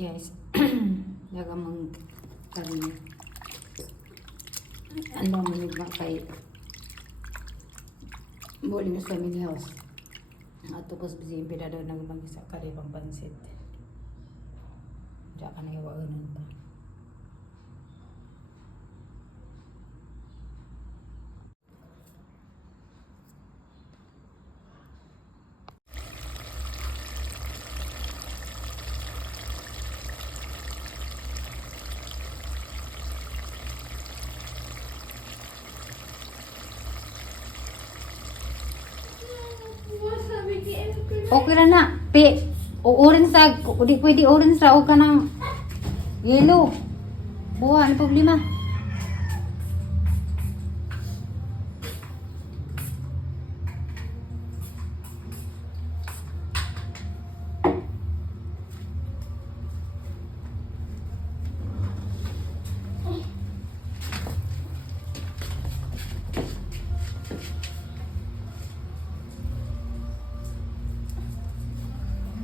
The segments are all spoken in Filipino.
Guys, nagamang kami. Ano mo nagma kay Boling sa family house. At tapos busy pila daw nagamang isa kari pang pansit. Diya ka na iwaanan pa. Okay ra na. Orange sa, di pwede orange ra o ka ng yellow. Buha, ano problema?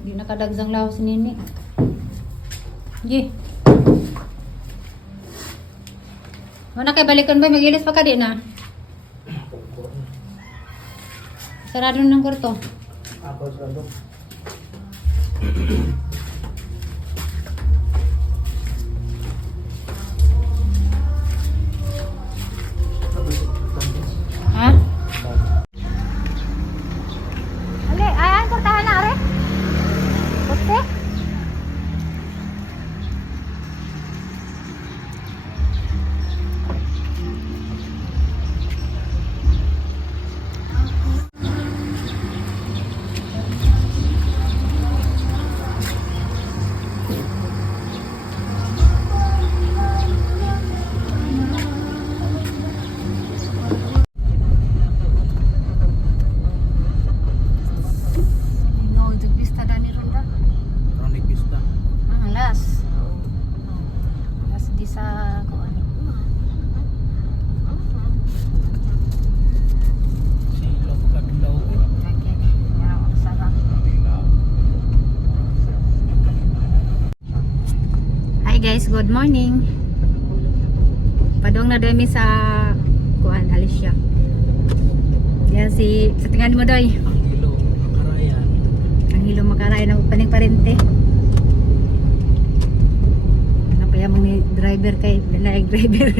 Di nakadagsang lawas nini. Gi. Mana kay balikan ba magilis pa ka di na? Sarado ng kwarto. Ako sarado. Ha? Ale, ayan kortahan na are. Poste? No, itu pista dani ronda. Chronic Vista. Las di sa kuan. Silog Kadlaw. Okay, ya sarap. Hi guys, good morning. Padong na dami sa kuan Alicia. Yan si sa tingnan mo doy. Ang Hilo, Makarayan. Ang hilo makaray ng paning parente. Napaya mo ni driver kay balaig driver.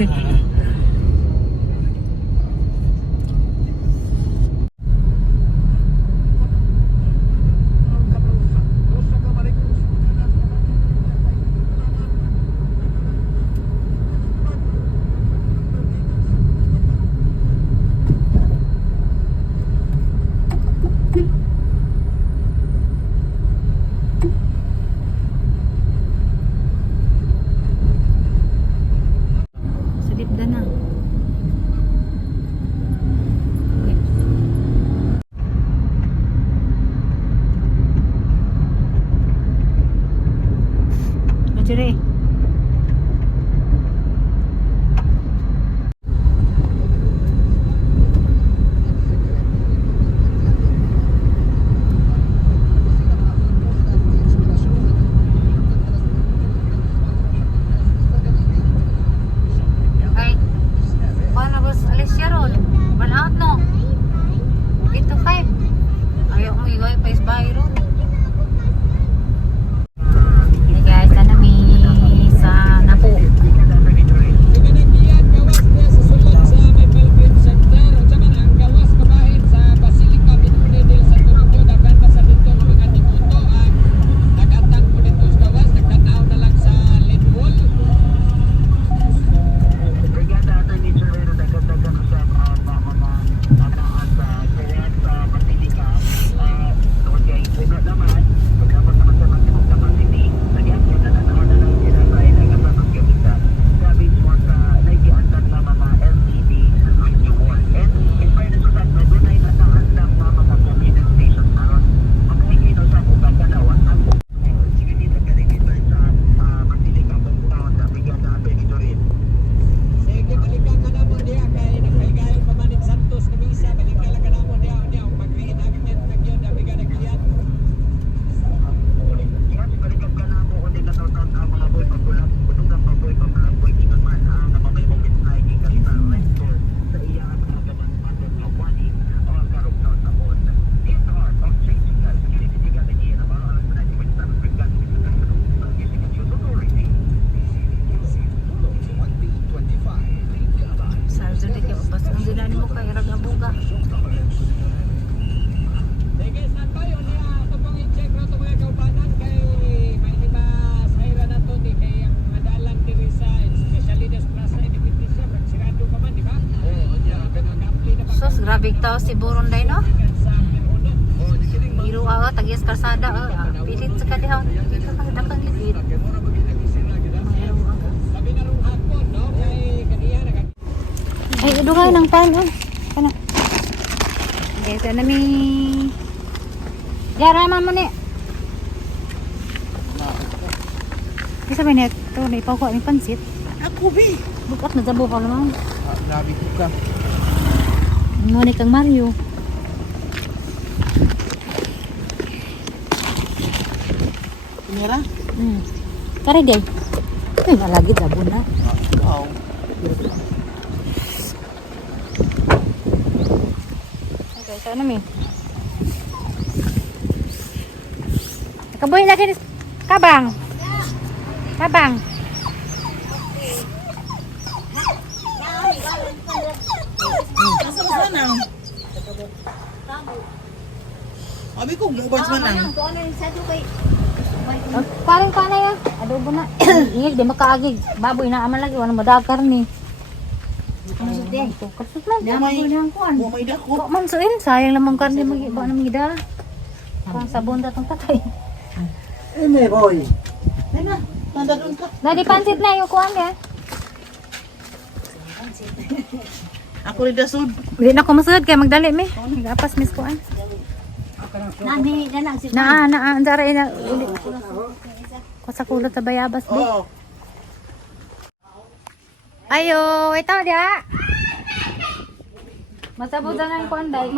Sadip da na. Majure. Ay, paano ba Alicia ron? 1 out no? 8 to 5. Ayaw mo igay pa is bahay ron. Hey guys, tanami. Davao si Boronday no. Biro tagias kalsada pilit sa kadihon. Dito ka dakang gilid. Ay, dugay ng pan kana. Okay, sana mi Jaraman mo ni. Bisa ba niya ito? Naipaw ko ang pansit. Ako, bi. Bukat na dabo ka naman. Grabe ko ka. Ano ni kang Mario? Kumira? Kare day. Ay, lagi dabo na. Wow. Okay, sana mi. Kaboy lagi ni kabang. Kabang. Asa ba sanang? Abi ko, mubans man ang. Paring panay ya. Adobo na. Ingig di makaagig. Baboy na aman lagi wala madakar ni. Kasut lang. Wa may dako. Kok man suin sayang lamang karne magiba na magida. Kung sabon datong tatay. Eme, boy. Ay na, tanda doon ka. Na di pansit na yung kuan ya. Ako rin dasod. Hindi na ko masud kay magdali mi. Gapas mis kuan. Nani na lang si Na andara ina uli. Ko sa kulot sa bayabas di. Oo. Ayo, ito dia. Masabot na yung kuan dai.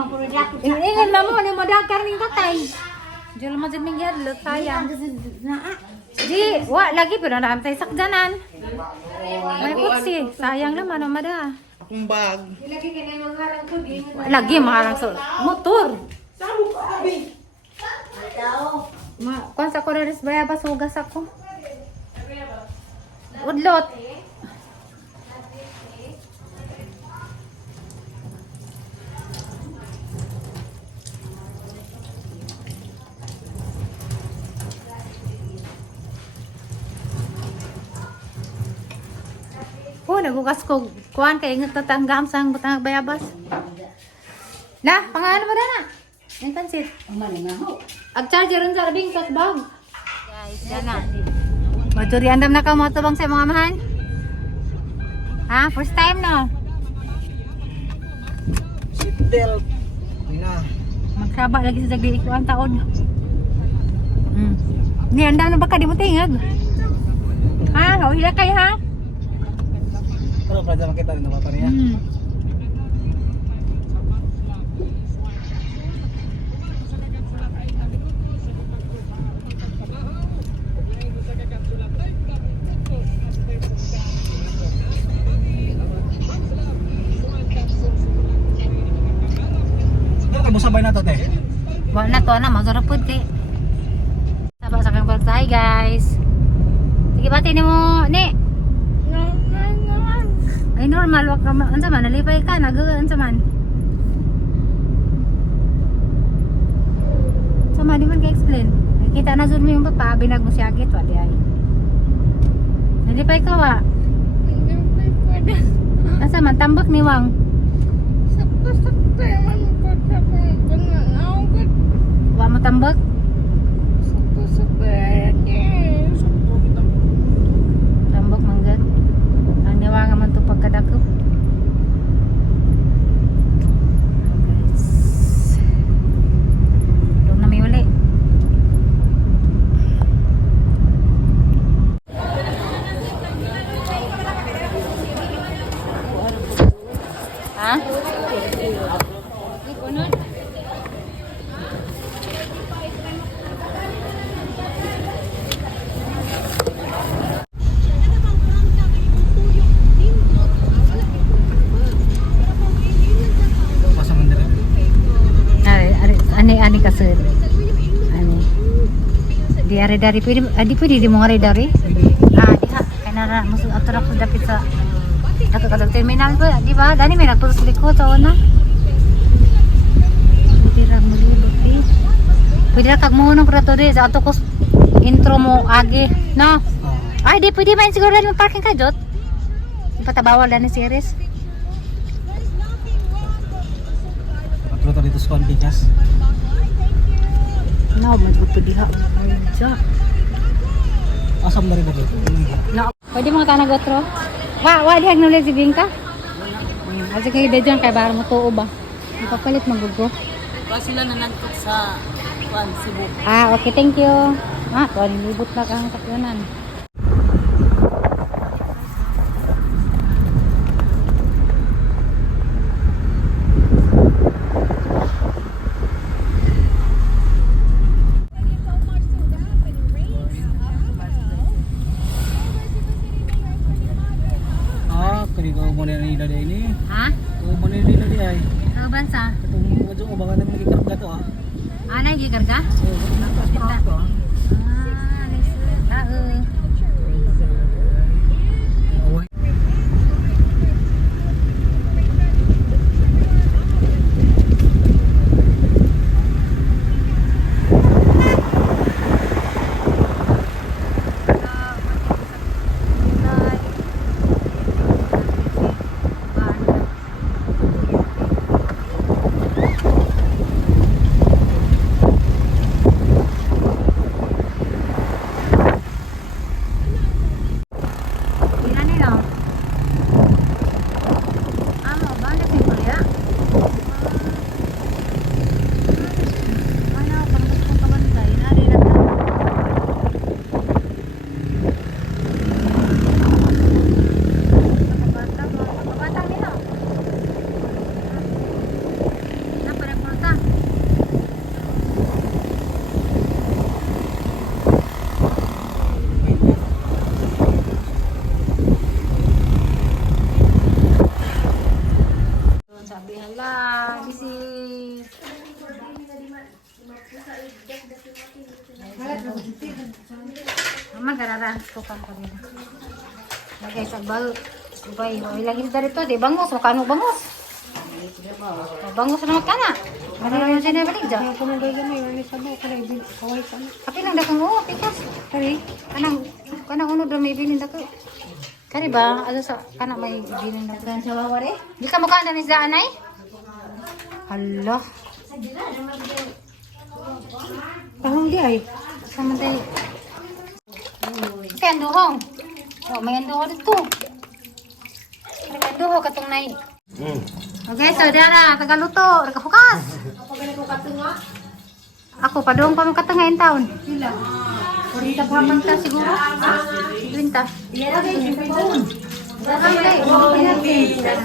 Ingin mamo ni mo dakar ning tatay. Jul mo din mingyan lut sayang. Di, wa lagi pero na amtay sakjanan. May kutsi, sayang naman mada. Akong bag. Lagi maharang sa motor. Sabo ka, abi. Kuan sa kororis bayabas hugas ako. Udlot. Oh, nagugas ko. Kuan kay ingat tatanggam sang butang bayabas. La, pangalan mo na. Yung pansit. Ag charger ron sa labing sa bag. Guys, yan na. Maturi andam na ka mo tubang sa mga amahan. Ha, first time no. Seatbelt. Na. Magsaba lagi sa dagdi ikuan taon. Ni andam na baka di mo tingag. Ha, hawila kay ha. Pero pwede makita rin naman pa niya. Ano ka musabay na to, te? Wa na to na masarapod kay. Saba sa kang hi guys. Sige bati ni mo ni. Ay normal wag ka unsa man nalipay ka unsa man. Sama di man ka explain. Kita na zoom yung papa binag mo si Agit wa di ay. Nalipay ka wa. Asa man tambak ni Wang. Wa mo tambak. Tambak manggad. Ang niwanga man to pagkadakop. Guys. Doon na may uli. Ha? Pasang man din. Ani kasir. Ani. Di are dari pwede di mo are dari. Diha kay nara musul atura ko dapit sa Nakakadang terminal ba? Di ba? Dani may nagputos liko taon na. Tirang mulibot eh. Pwede na kag mohonong prato di sa ato ko intro mo agi. No? Ay, di pwede man siguro dali mo parking ka, Jot. Ipatabawal na ni series. ka dito sa Pikas. No, magbuto diha. Sa. Asam na rin na dito. No. Pwede mga tanag otro? Wa dihag nulit si Bingka. Kasi kayo dadyan kay bara mo tuo ba? Ipapalit magugo. Ba sila nanangkot sa Juan Cebu. Ah, okay, thank you. Ah, tuwan libot na kang kapyanan. Kani ko mo na nila ini. Ha? Ko mo na nila di ay. Sa bansa? Katong mo jo baka na magikarga to ah. Ana gikarga? So, nakapit ko. Ah, nice. Ah, Away. Aman karara tukang ko nila. Lagay sa bal. Bay, lagi dari to, di bangus, makano bangus. Bangus na magkana. Ano lang siya na balik dyan? Ako nang gagawin may sabo ko na ibig kaway sa ano. Kapil lang dakong oo, pikas. Kari, Kanang uno daw may bilin dako. Kani ba? Ano sa kana may bilin dako. kan sa wawari? Di ka mukha na ni sa anay? Hala. Kahong di ay. Sama tayo. Kaya duhong. Oh, may duho dito. May duho katong nay. Okay, so dara tagaluto, nakafukas. Ako pa doon pa mo katangain taon. Sila. Kurita pa man ta siguro. Kwenta.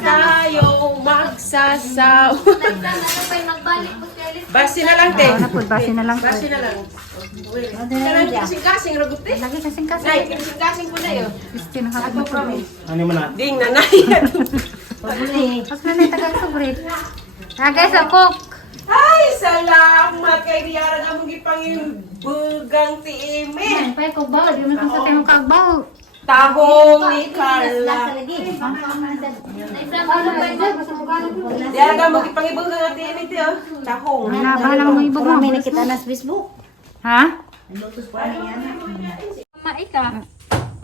Tayo magsasaw. Basi na lang, te. Basi na lang. Basi na lang. Kailan kasing-kasing, ragot, te. Lagi kasing Nay, kasing. kasing-kasing ko na yun. Gusto na kapag Ano man na? Ding, nanay. Mas na na tagal sobre. Ah guys, ako. Ay, salamat kay Diara nga mong ipangbugang ti Ime. Pay ko ba, di man sa tayong kagbaw. Tahong ni Carla. Diara nga mong ipangbugang ti Ime, te, oh. Tahong. Wala ba lang mo ibog mo? May nakita na sa Facebook. Ha? Maika.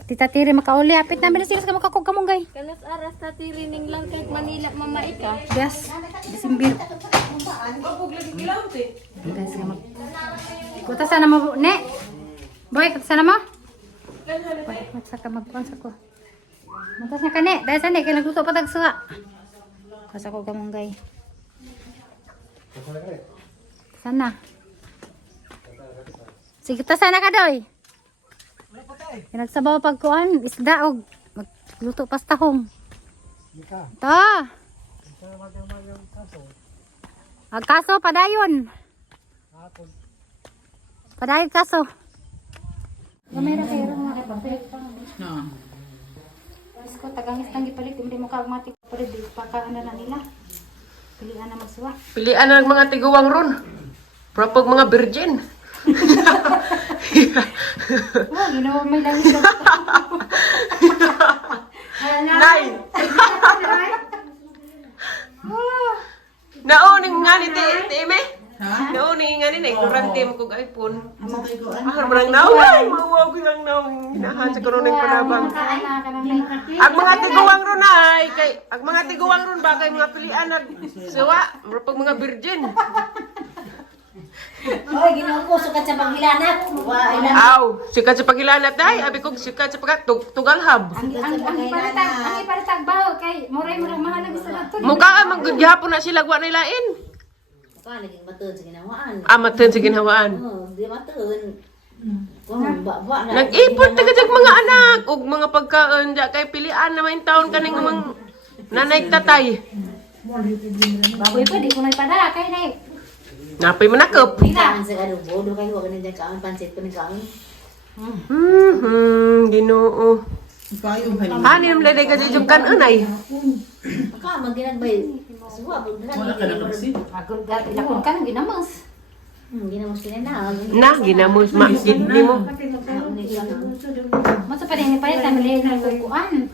Tita Tiri makauli, apit namin na sila sa makakog kamunggay. Kanas aras ta tirining lang kahit Manila mamaika. Yes, Disimbir. Mabog lagi kilaw, te. Guys, mag... Kuta sana mo, ne? Boy, kuta sana mo? Boy, magsaka magpansa ko. Matas na ka, ne? Dahil sana, kaya nagluto pa tagsuha. Kasa ko kamunggay. Sana. Sige, kuta sana ka, doy. Nagsabaw pagkuan, isda og magluto pas tahong. Ta. Ang kaso padayon. Padayon kaso. Gamay ra kayo mga kapatid. No. Isko tagangis tang gipalit hindi mo kagmati pare di pa ka ano na nila. Pilian na magsuwa. Pilian na ng mga tiguwang ron. Propag mga virgin. Oh, ginawa may langis na. Nay! Nauning nga ni Ime. Noon ni nga ni ignorante mo kog iPhone. Marang naway, mawag lang naway. Hinahan sa karon ng panabang. Ang mga tiguwang ron ay kay ang mga tiguwang ron ba kay mga pilian at suwa, pag mga virgin. Oy, ginawa ko sukat sa paghilanat. Wa ilang Aw, sikat sa pagilanat day, abi kog sikat sa tugalhab. Ang iparitag ba kay muray mahalag sa dato. Mukha ka maggyapon na sila gwa nilain. ka naging matun sa ginawaan. Amatan sa ginhawaan. Oh, di matun. Kung ba na. Nag-ipon tagad mga anak ug mga pagkaon ja kay pilian na main taon kaning mga nanay tatay. Baboy pa di ko na ipadala kay nay. Napay manakop. Kaan sa adobo, do kayo wag nandiyan kaon pansit pa ni kaon. Ginoo. Ani nam lede ka jung kan unay. Ka maginagbay. Suwa pud Ako dati la kon kan ginamos. ginamos kini na. Na ginamos ma gidni mo. Masa pa din pa tan le na kuan.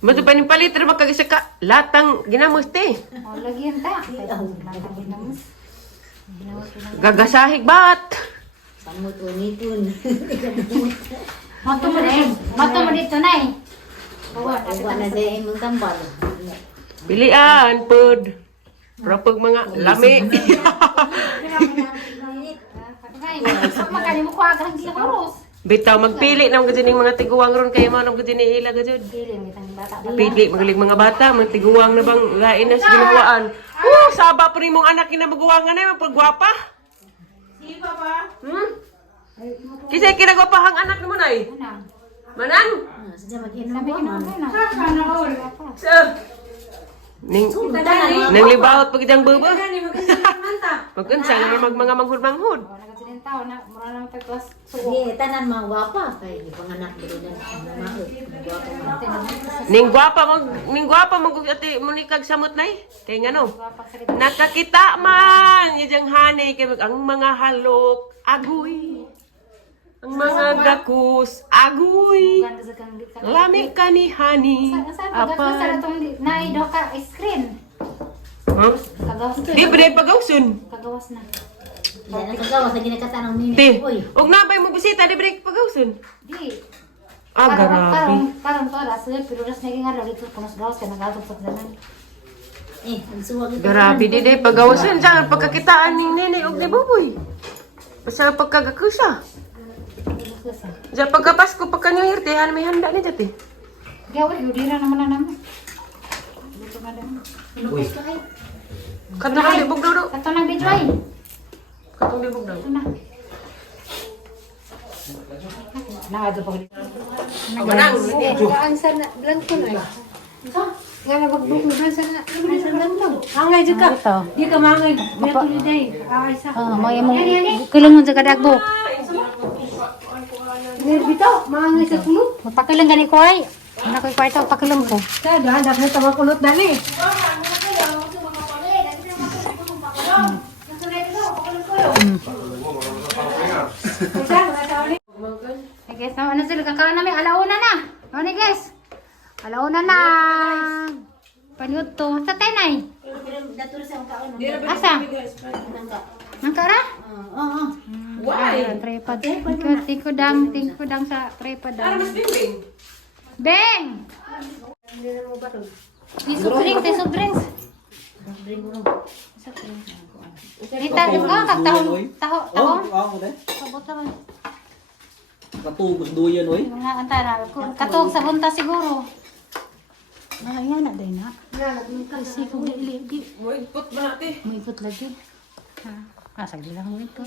Mato pa ni palit ra makagisa ka latang ginamos te. O lagi ta. Ginamos. Gagasahig bat. Samot unipun. Mato mo dito nay. Bawa Wa na sa imong tambal. Pilian pod. Rapag mga lami. Nay, makani mo ko agang di kuros. Bitaw magpili nang gud ning mga tiguwang ron kay mo nang gud ni ila gud. Dili mi tang bata. Pili magaling mga bata, mga tiguwang na bang lain na sa ginawaan. Saba pa rin mong anak kinabuguwangan na magpagwapa. Di ba ba? Kisay kinagwapahang anak mo na eh. Manang? Sa mag-inom Sabi ko ko man. Sir. Ning nang libawat pag idang bubo. Mag-unsang na mga manghud-manghud. Wala ka din tao na mura lang pagkas. Sige, tanan mga gwapa kay panganak dito na maot. Gwapa man. Ning gwapa mag ati munikag samot nay. Kay ngano? Nakakita man ijang hanay kay ang mga halok agoy. Ang mga gakus agoy. Ganda sa kang Lami ka ni honey. Sa tong nay do ka screen. Huh? Kagawas Di ba dahil pagawsun? kagawas na. Yan ang kagawas na ginakataan ng mini. Ti, Uy. huwag na ba yung bisita, di ba dahil pagawsun? Di. Garabi. Parang to alas pero nas naging araw dito kung nas gawas ka nagatot sa danan. Ang suwag ito. Garabi di dahil pagawsun. Diyan, pagkakitaan ni nene, huwag ni buboy. Basta pagkagakusa. Diyan, pagkapasko, pagka-New Year, tihan may handa ni dati. Gawin yo dira naman na naman. Dito na dan. Katong libog daw daw. Kato nang video ay. Katong libog daw. Na. Nangado pa ko. Manang. Ang sana blanco na. Nga magbuk mo sa na. Sa blanco. Angay jud ka. Ito. Di ka mangay. Betul day. Ay sa. May mo kulungon sa kadagbo. Bito, mangay sa kulot. Magpakilang gani ko ay. Ano ko kwarto pakilang ko. Sada, dapat tama kulot dali. Hey guys, ano sila kakain namin? Alauna na. Ano guys? Alauna na. Paniud to. Sa tenay. Datur sa kaon. Asa? Nangkara? Oo. Why? Tripod. Tiko dang sa tripod dang. Mas bimbing. Beng! Soft drinks. Rita, di ba ka? Taho? Sabot naman. Katugos duyan oy. Mga antara. Katog sa bunta siguro. Ayan na din na. Kasi kung di. Mo ikot ba natin? May ikot lagi. Ha? Sagli lang ang ikot.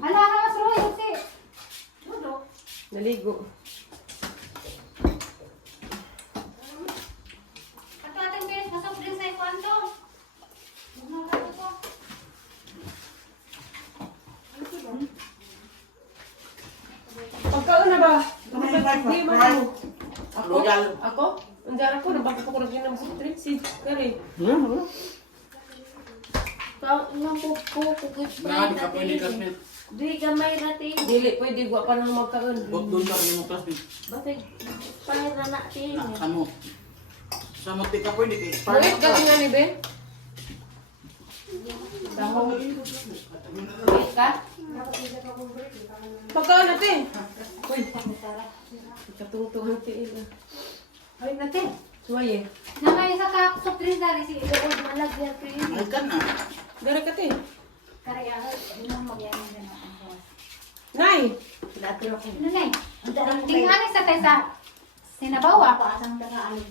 Ala, mas roy, kasi. Naligo. Ato ating bilis, masok din sa ikwanto. Pagkaon na ba? Hindi mo ako. Ako? Andara ko, nabaka ko lagi ng sutrit. Si Kari. Nga po kugit pa natin. Di gamay natin. Dili, pwede gwa pa nang magkaon. Bot doon ka rin mo classmate. Bakit pahira natin? Ano? Sa muntik ka po, hindi kayo. Bakit ganun nga ni Ben? Pagkaan natin. Uy. Katutuhan tiil. Ay, natin. Suwaye. Na may isa ka sa prince dari si Lord malagyan prince. Ay ka na. Gara ka tin. Kaya ino magyani na. Nay. Ano nay? Tingani sa tayo sa sinabawa ko asang taga-alog.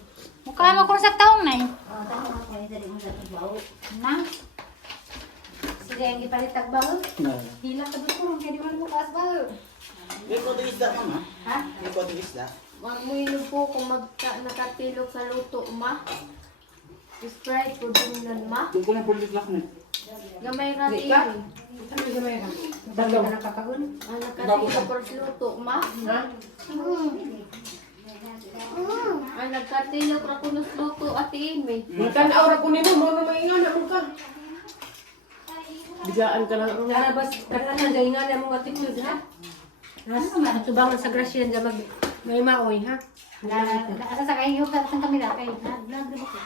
Mukha mo kung sa taong nay. Na? Sige, ang ipalit tagbaho. Hila ka doon kurong, kaya di man mo kaas baho. May kodong isda, mama. Ha? May kodong isda. Mamuinog po kung nakatilog sa luto, ma. Sprite po din nun, ma. Doon ko na pulit lang na. Gamay na tiri. Ano sa may ram? Dalaw na nakakahon. Ang nakatilog po sa luto, ma. Ang nagkatilog ra kuno sa luto, ate Amy. Matanaw ra ko nimo mo na maingan na mo ka. Bigaan ka lang. Narabas, kananan dahil nga na mga tikud, ha? Tubangan sa grasyan dyan may maoy, ha? Asa sa kayo yung sa kamera kay nag ko.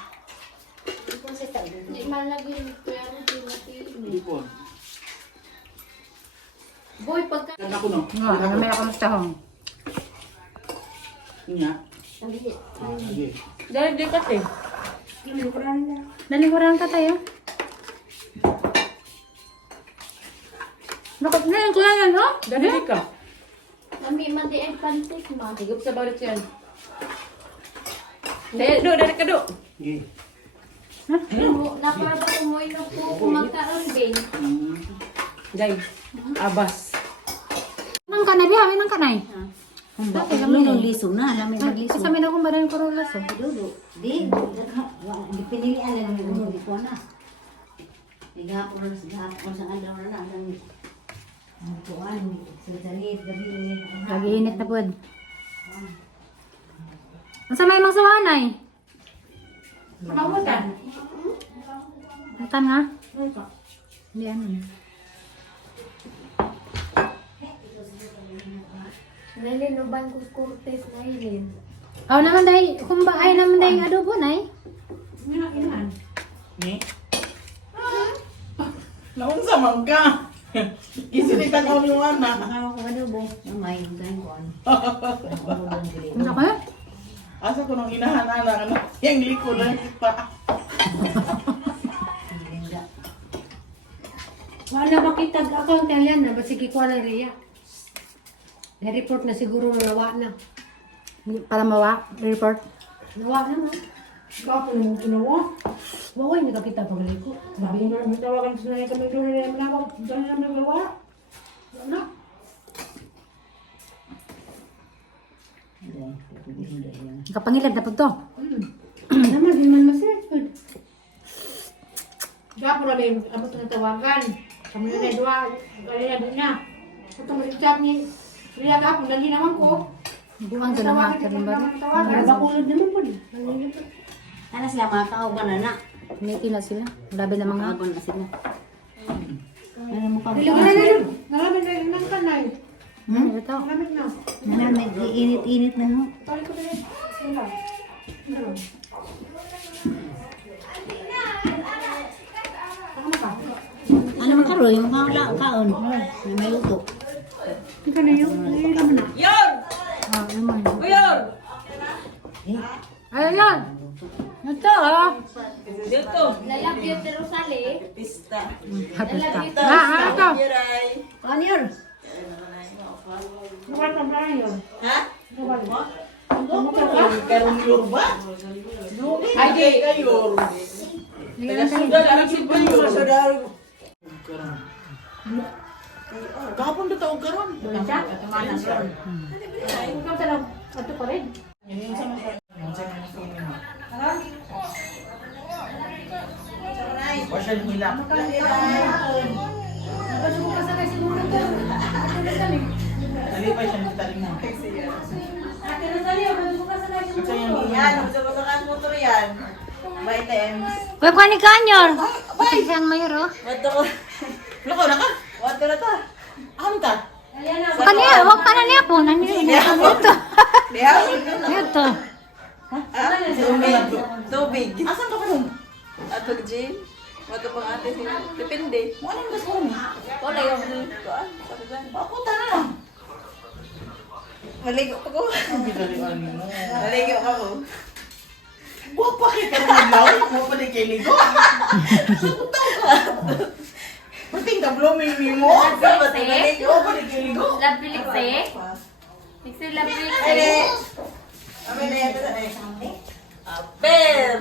Hindi man lagi yung pero di natin. Hindi po. Boy, pagka... Ganda ko no. Ano may ako mustahong? Niya. Hindi. Sige. Dahil di ka tin. Nalikuran ka tayo. Bakit na yung kulayan, no? Dahil di ka. Kami man di ay pantik, ma. Higop sa barit yan. Dahil do, dari ka do. Sige. Naparaba ko mo inog po kumagkaroon din. Day. Abas. Nang kanay, biya, nang kanay. Bakit kami ng liso na, alam mo Kasi sa amin akong barang kurulas, oh. Dudu. Di pinilian lang ng gumo di ko na. Gahapon sa adlaw na ang kuan sa dalit gabi ni. Lagi-init na pod. Ang sa may mga sawanay. Mamutan. Matan nga. Hindi ano na. Nailin o bangkos kurtes na ilin. Aw naman dahil, kung ba ay naman dahil adobo na eh. Ni. Naunsa man ka. Isinitan ko yung anak. Ako ko adobo. May gan ko. Ano ka? Asa ko nung inahan-anak ano? Yang likod na pa. Wala makita account yan na, basig ko na riya. Na-report na siguro na nawa na. Para mawa, report. Nawa na, ma. Kapag mo ginawa. Waway, nakakita pag ko. Sabi nga, may tawagan sa nanay kami doon na naman. Dahil naman nagawa. Ano? Kapangilad na po to. Naman, di man masirap. Gapo na rin, abot na tawagan. Kami na rin, galera din na. Ito mo rin chat ni Ria gapo, dali naman ko. Buwan ka na nga, karin ba? Bakulod naman po. Ana sila mga kauban na na. Niti na sila. Grabe na mga. Kauban na sila. Ano mo pa? Nalamit na rin ng kanay. Ito. Nalamit na. Naman init-init na no. Tali ko na rin. Sila. Ano man karo yung mga kaon. May luto. Ika na yun. Ayun naman na. Yon! Ah, naman. Yon! Ayun yan. Ito, ah. Dito. Lalagyan ni Rosale. Pista. Hapit ka. Ito. Ano yun? Mukha ka ba yun? Ha? Karong yorba. Ay, di. Kayor. Taga-sudan, alam si Payo. Kahapon na taong karon. Ikaw sa lang. Ito pa rin. Pasal nila. Nalipay siya ng taling mo. Yan, magsabasakan motor yan. By times. Web ka ni Kanyor. Ito siyang mayor, oh. Wato ko. Lako na ka. Wato na ta. Ano ta? Kanya, wag pa na niya po. Ito. Diha. Ito. Tubig. Asan ka nun? Atog gym. Wato pang ate sila. Depende. Mo ano yung gusto mo? Wala yung kuan. Sabi ba? Papunta na lang. Maligo pa ko. Bidalian mo. Maligo pa ko. Guwapa kita rin maglaw. Mo pa di kay ligo. Pating ka blooming mo. Maligo. Mo pa di kay ligo. Amin na yan. Apel!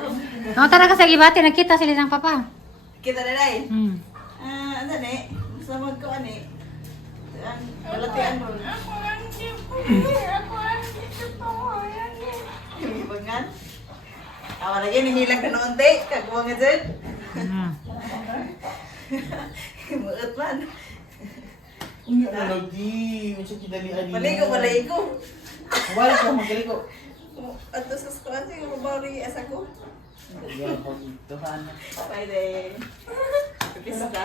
No, tara ka sa gibati, nakita sila ng papa. Kita na na eh. Hmm. Ano na eh? Sa magkuhan eh. Balatian mo. Ibangan. Awa lagi, nihilag na noon te. Kagwa nga dyan. Muot man. Unya na lagi. Masya kidalian mo. Maligo. Wala ka magaligo. At sa skuan siya, mabawari asa ko. Tuhan. Pwede. Pipisa ka.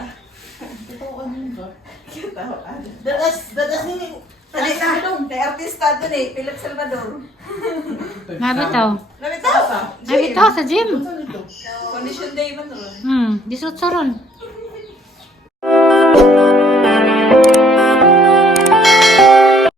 Dadas ni. Tali na. May artista doon eh. Philip Salvador. Nabitaw. Nabitaw. Nabitaw sa gym. Saan ito? Condition day man doon. Disot ron.